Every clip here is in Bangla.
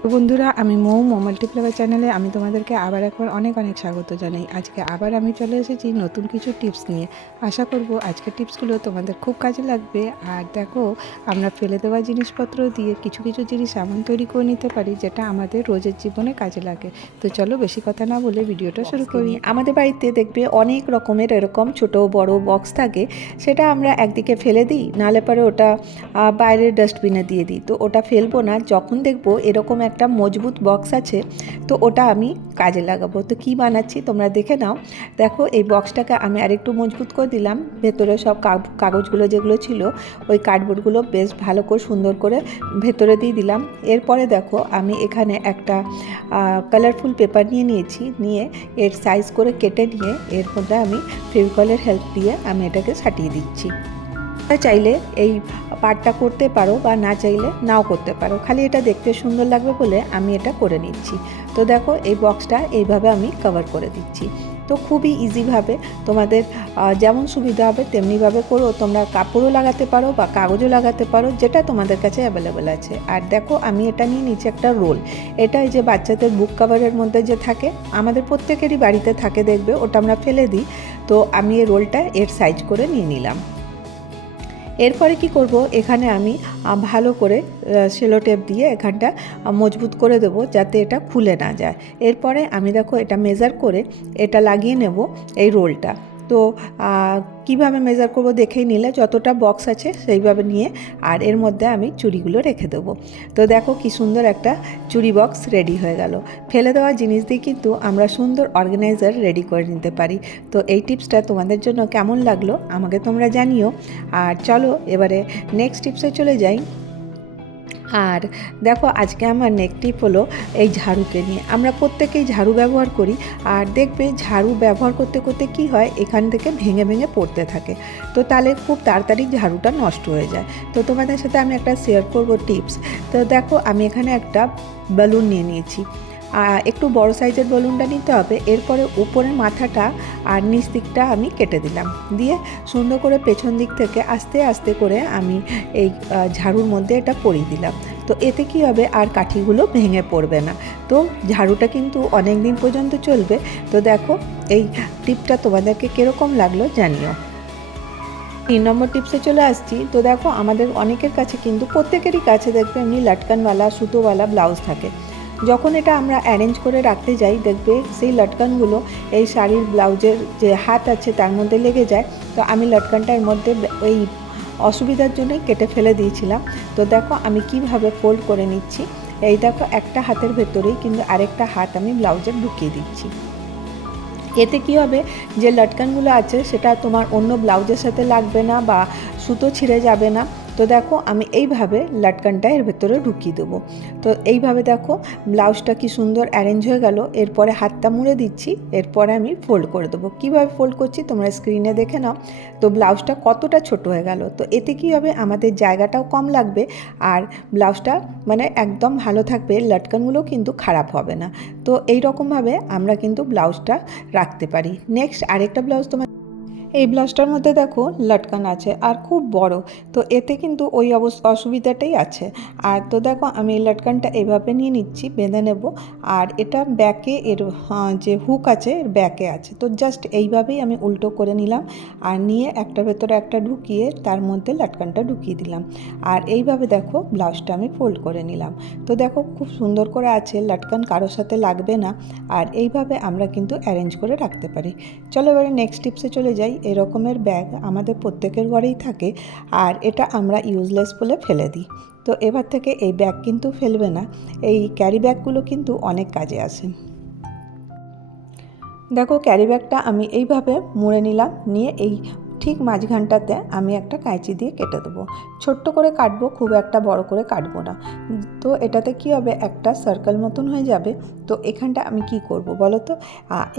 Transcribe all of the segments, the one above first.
তো বন্ধুরা, আমি মৌ মাল্টিপ্লাভার চ্যানেলে আমি তোমাদেরকে আবার একবার অনেক অনেক স্বাগত জানাই। আজকে আবার আমি চলে এসেছি নতুন কিছু টিপস নিয়ে। আশা করব আজকের টিপসগুলো তোমাদের খুব কাজে লাগবে। আর দেখো, আমরা ফেলে দেওয়া জিনিসপত্র দিয়ে কিছু কিছু জিনিস এমন তৈরি করে নিতে পারি যেটা আমাদের রোজের জীবনে কাজে লাগে। তো চলো বেশি কথা না বলে ভিডিওটা শুরু করি। আমাদের বাড়িতে দেখবে অনেক রকমের এরকম ছোট বড় বক্স থাকে, সেটা আমরা একদিকে ফেলে দিই, নালে পরে ওটা বাইরের ডাস্টবিনে দিয়ে দিই। তো ওটা ফেলবো না, যখন দেখবো এরকম একটা মজবুত বক্স আছে তো ওটা আমি কাজে লাগাবো। তো কি বানাচ্ছি তোমরা দেখে নাও। দেখো, এই বক্সটাকে আমি আরেকটু মজবুত করে দিলাম। ভেতরে সব কাগজগুলো যেগুলো ছিল, ওই কার্ডবোর্ডগুলো বেশ ভালো করে সুন্দর করে ভেতরে দিয়ে দিলাম। এরপরে দেখো, আমি এখানে একটা কালারফুল পেপার নিয়েছি, নিয়ে এর সাইজ করে কেটে নিয়ে এর মধ্যে আমি ফেভিকলের হেল্প দিয়ে আমি এটাকে সাটিয়ে দিচ্ছি। চাইলে এই পার্টটা করতে পারো বা না চাইলে নাও করতে পারো, খালি এটা দেখতে সুন্দর লাগবে বলে আমি এটা করে নিচ্ছি। তো দেখো, এই বক্সটা এইভাবে আমি কভার করে দিচ্ছি। তো খুবই ইজিভাবে তোমাদের যেমন সুবিধা হবে তেমনিভাবে করো। তোমরা কাপড়ও লাগাতে পারো বা কাগজও লাগাতে পারো, যেটা তোমাদের কাছে অ্যাভেলেবেল আছে। আর দেখো, আমি এটা নিয়ে নিচ্ছি একটা রোল। এটা এই যে বাচ্চাদের বুক কভারের মধ্যে যে থাকে, আমাদের প্রত্যেকেরই বাড়িতে থাকে, দেখবে ওটা আমরা ফেলে দিই। তো আমি এই রোলটা এর সাইজ করে নিয়ে নিলাম। এরপরে কি করব, এখানে আমি ভালো করে সেলো টেপ দিয়ে এখানটা মজবুত করে দেবো যাতে এটা খুলে না যায়। এরপরে আমি দেখো এটা মেজার করে এটা লাগিয়ে নেব এই রোলটা। তো কিভাবে মেজার করব দেখেই নিলে, যতটা বক্স আছে সেইভাবে নিয়ে আর এর মধ্যে আমি চুড়িগুলো রেখে দেবো। তো দেখো কি সুন্দর একটা চুড়ি বক্স রেডি হয়ে গেল। ফেলে দেওয়া জিনিস দিয়ে কিন্তু আমরা সুন্দর অর্গানাইজার রেডি করে নিতে পারি। তো এই টিপসটা তোমাদের জন্য কেমন লাগলো আমাকে তোমরা জানিও। আর চলো এবারে নেক্সট টিপসে চলে যাই। আর দেখো, আজকে আমার নেক্সট টিপ হলো এই ঝাড়ুকে নিয়ে। আমরা প্রত্যেকেই ঝাড়ু ব্যবহার করি, আর দেখবে ঝাড়ু ব্যবহার করতে করতে কি হয়, এখান থেকে ভেঙে ভেঙে পড়তে থাকে। তো তাহলে খুব তাড়াতাড়ি ঝাড়ুটা নষ্ট হয়ে যায়। তো তোমাদের সাথে আমি একটা শেয়ার করব টিপস। তো দেখো, আমি এখানে একটা বেলুন নিয়ে নিয়েছি। একটু বড় সাইজের বেলুনটা নিতে হবে। এরপরে উপরের মাথাটা আর নিচ দিকটা আমি কেটে দিলাম, দিয়ে সুন্দর করে পেছন দিক থেকে আস্তে আস্তে করে আমি এই ঝাড়ুর মধ্যে এটা পরিয়ে দিলাম। তো এতে কি হবে, আর কাঠিগুলো ভেঙে পড়বে না। তো ঝাড়ুটা কিন্তু অনেক দিন পর্যন্ত চলবে। তো দেখো, এই টিপটা তোমাদেরকে কীরকম লাগলো জানিও। 3 নম্বর টিপসে চলে আসছি। তো দেখো, আমাদের অনেকের কাছে কিন্তু প্রত্যেকেরই কাছে দেখবে এমনি লটকানওয়ালা সুতোওয়ালা ব্লাউজ থাকে। যখন এটা আমরা অ্যারেঞ্জ করে রাখতে যাই, দেখবে সেই লটকানগুলো এই শাড়ির ব্লাউজের যে হাত আছে তার মধ্যে লেগে যায়। তো আমি লটকানটার মধ্যে ওই অসুবিধার জন্যই কেটে ফেলে দিয়েছিলাম। তো দেখো আমি কিভাবে ফোল্ড করে নিচ্ছি। এই দেখো, একটা হাতের ভেতরেই কিন্তু আরেকটা হাত আমি ব্লাউজে ঢুকিয়ে দিচ্ছি। এতে কি হবে, যে লটকানগুলো আছে সেটা তোমার অন্য ব্লাউজের সাথে লাগবে না বা সুতো ছিঁড়ে যাবে না। তো দেখো, আমি এইভাবে লটকানটা এর ভেতরে ঢুকিয়ে দেবো। তো এইভাবে দেখো ব্লাউজটা কি সুন্দর অ্যারেঞ্জ হয়ে গেল। এরপরে হাতটা মুড়ে দিচ্ছি, এরপরে আমি ফোল্ড করে দেবো। কীভাবে ফোল্ড করছি তোমরা স্ক্রিনে দেখে নাও। তো ব্লাউজটা কতটা ছোট হয়ে গেল। তো এতে কি হবে, আমাদের জায়গাটাও কম লাগবে আর ব্লাউজটা মানে একদম ভালো থাকবে, লটকানগুলো কিন্তু খারাপ হবে না। তো এই রকমভাবে আমরা কিন্তু ব্লাউজটা রাখতে পারি। নেক্সট আরেকটা ব্লাউজ তোমার, এই ব্লাউজটার মধ্যে দেখো লটকান আছে আর খুব বড়। তো এতে কিন্তু ওই অসুবিধাটাই আছে। আর তো দেখো, আমি এই লটকানটা এভাবে নিয়ে নিচ্ছি, বেঁধে নেব। আর এটা ব্যাকে এর যে হুক আছে এর ব্যাকে আছে। তো জাস্ট এইভাবেই আমি উল্টো করে নিলাম, আর নিয়ে একটার ভেতরে একটা ঢুকিয়ে তার মধ্যে লটকানটা ঢুকিয়ে দিলাম। আর এইভাবে দেখো ব্লাউজটা আমি ফোল্ড করে নিলাম। তো দেখো খুব সুন্দর করে আছে, লটকান কারোর সাথে লাগবে না। আর এইভাবে আমরা কিন্তু অ্যারেঞ্জ করে রাখতে পারি। চলো এবারে নেক্সট টিপসে চলে যাই। এরকমের ব্যাগ আমাদের প্রত্যেকের ঘরেই থাকে, আর এটা আমরা ইউজলেস বলে ফেলে দিই। তো এবার থেকে এই ব্যাগ কিন্তু ফেলবে না, এই ক্যারি ব্যাগগুলো কিন্তু অনেক কাজে আসে। দেখো, ক্যারি ব্যাগটা আমি এইভাবে মুড়ে নিলাম, নিয়ে এই ঠিক মাঝখানটাতে আমি একটা কাঁচি দিয়ে কেটে দেবো। ছোট্ট করে কাটবো, খুব একটা বড় করে কাটবো না। তো এটাতে কি হবে, একটা সার্কেল মতন হয়ে যাবে। তো এখানটা আমি কি করব বলো তো,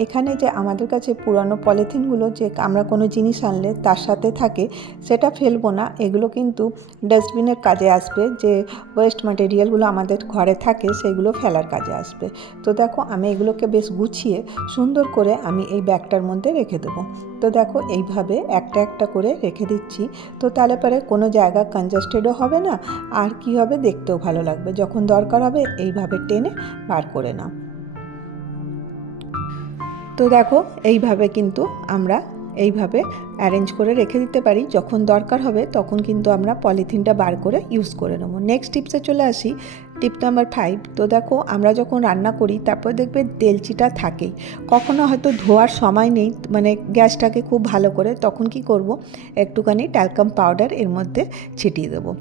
এখানে যে আমাদের কাছে পুরানো পলিথিনগুলো যে আমরা কোনো জিনিস আনলে তার সাথে থাকে, সেটা ফেলবো না। এগুলো কিন্তু ডাস্টবিনের কাজে আসবে। যে ওয়েস্ট ম্যাটেরিয়ালগুলো আমাদের ঘরে থাকে সেগুলো ফেলার কাজে আসবে। তো দেখো, আমি এগুলোকে বেশ গুছিয়ে সুন্দর করে আমি এই ব্যাগটার মধ্যে রেখে দেবো। তো তো দেখো এইভাবে একটা একটা করে রেখে দিচ্ছি। তো তাহলে পরে কোনো জায়গা কনজাস্টেডও হবে না, আর কি হবে, দেখতেও ভালো লাগবে। যখন দরকার হবে এইভাবে টেনে বার করে নাও। তো দেখো এইভাবে কিন্তু আমরা এইভাবে অ্যারেঞ্জ করে রেখে দিতে পারি। যখন দরকার হবে তখন কিন্তু আমরা পলিথিনটা বার করে ইউজ করে নেবো। নেক্সট টিপসে চলে আসি, টিপ নাম্বার 5। তো দেখো আমরা যখন রান্না করি তারপর দেখবে তেলচিটা থাকেই, কখনো হয়তো ধোয়ার সময় নেই, মানে গ্যাসটাকে খুব ভালো করে, তখন কি করব, একটুখানি ট্যালকাম পাউডার এর মধ্যে ছিটিয়ে দেবো।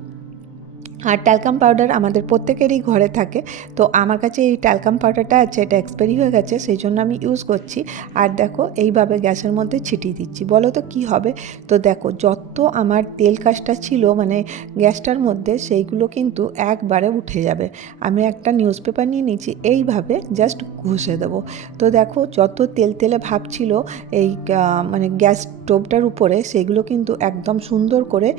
আর ট্যালকাম পাউডার আমাদের প্রত্যেকেরই ঘরে থাকে। তো আমার কাছে এই ট্যালকাম পাউডারটা আছে, এটা এক্সপায়ারি হয়ে গেছে, সেই জন্য আমি ইউজ করছি। আর দেখো এইভাবে গ্যাসের মধ্যে ছিটিয়ে দিচ্ছি। বলো তো কী হবে? তো দেখো যত আমার তেল কাজটা ছিল মানে গ্যাসটার মধ্যে, সেইগুলো কিন্তু একবারে উঠে যাবে। আমি একটা নিউজ পেপার নিয়ে নিচ্ছি, এইভাবে জাস্ট ঘষে দেবো। তো দেখো যত তেল তেলে ভাব ছিল এই মানে গ্যাস স্টোভটার উপরে, সেগুলো কিন্তু একদম সুন্দর করে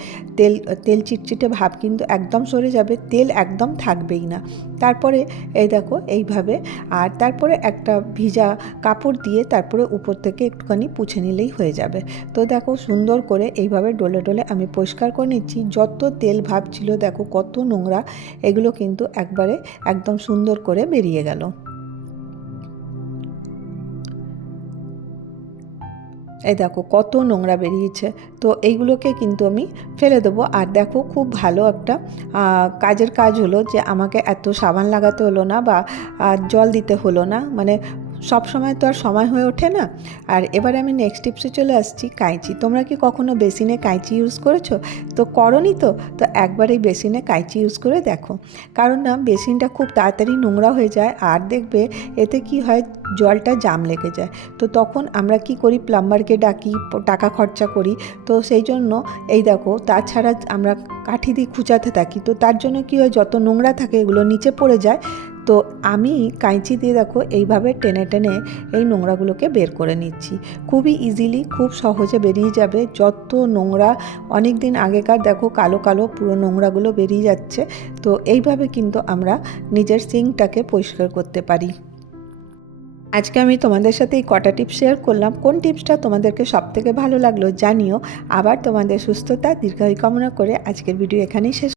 তেল চিটচিটে ভাব কিন্তু একদম সরে যাবে, তেল একদম থাকবেই না। তারপরে এই দেখো এইভাবে, আর তারপরে একটা ভিজা কাপড় দিয়ে তারপরে উপর থেকে একটুখানি পুছে নিলেই হয়ে যাবে। তো দেখো সুন্দর করে এইভাবে ডলে ডলে আমি পরিষ্কার করে নিচ্ছি। যত তেল ভাব ছিল, দেখো কত নোংরা, এগুলো কিন্তু একবারে একদম সুন্দর করে বেরিয়ে গেল। এই দেখো কত নোংরা বেরিয়েছে। তো এইগুলোকে কিন্তু আমি ফেলে দেবো। আর দেখো খুব ভালো একটা কাজের কাজ হলো যে আমাকে এত সাবান লাগাতে হলো না বা জল দিতে হলো না, মানে সব সময় তো আর সময় হয়ে ওঠে না। আর এবারে আমি নেক্সট টিপসে চলে আসছি, কাঁচি। তোমরা কি কখনো বেসিনে কাঁচি ইউজ করেছো? তো করোনি তো একবার এই বেসিনে কাঁচি ইউজ করে দেখো। কারণ না বেসিনটা খুব তাড়াতাড়ি নোংরা হয়ে যায়, আর দেখবে এতে কি হয়, জলটা জাম লেগে যায়। তো তখন আমরা কি করি, প্লাম্বারকে ডাকি, টাকা খরচা করি। তো সেই জন্য এই দেখো, তাছাড়া আমরা কাঠি দিয়ে খুঁচাতে থাকি, তো তার জন্য কি হয়, যত নোংরা থাকে এগুলো নিচে পড়ে যায়। তো আমি কাঁচি দিয়ে দেখো এইভাবে টেনে টেনে এই নোংরাগুলোকে বের করে নিচ্ছি। খুবই ইজিলি, খুব সহজে বেরিয়ে যাবে যত নোংরা অনেক দিন আগেকার দেখো কালো কালো পুরো নোংরাগুলো বেরিয়ে যাচ্ছে। তো এইভাবে কিন্তু আমরা নিজের সিঙ্কটাকে পরিষ্কার করতে পারি। আজকে আমি তোমাদের সাথে এই কটা টিপস শেয়ার করলাম। কোন টিপসটা তোমাদেরকে সবথেকে ভালো লাগলো জানিও। আবার তোমাদের সুস্থতা দীর্ঘায়ু কামনা করে আজকের ভিডিও এখানেই শেষ।